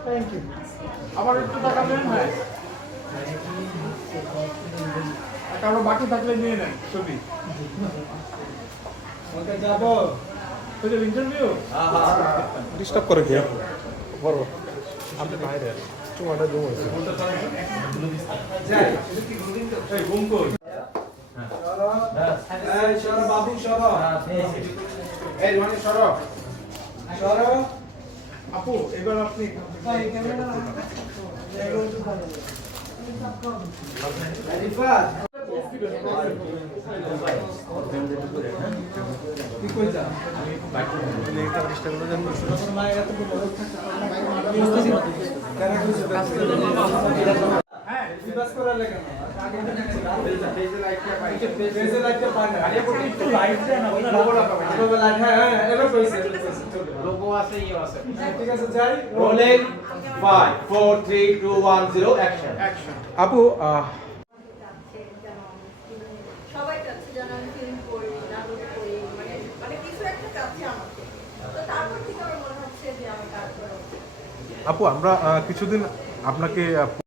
Thank you. আবার একটু তাকাবেন। হ্যাঁ, কারো বাকি থাকলে নিয়ে নেন ছবি। ওকে যাবো ওই যে ইন্টারভিউ ডিস্টার্ব করে কি বড় আপনি বাইরে তোমারটা জমা হয়েছে এই ঘুম কই এই সরো বাবু সরো এই মানে সরো সরো আপু এবার আপনি রিফাত কি কইতা আমি বাইক নিয়ে একটা চেষ্টা করে জানবো মায়ের এত বড় হ্যাঁ রিভার্স করার লাগে না আগে পেজে লাইকটা পাই পেজে লাইকটা পাই না আরে একটু লাইক দেন না লোগো লাগাবেন লোগো লাইক হ্যাঁ হ্যাঁ এলো কইছে লোগো আছে ইও আছে ঠিক আছে যাই রোলিং 5 4 3 2 1 0 অ্যাকশন অ্যাকশন আপু সবাই চাচ্ছে যেন আমি ফিল্ম করি নাটক করি মানে কিছু একটা চাচ্ছে আমাকে তো তারপর থেকে আমার মনে হচ্ছে যে আমি কাজ করব আপু আমরা কিছুদিন আপনাকে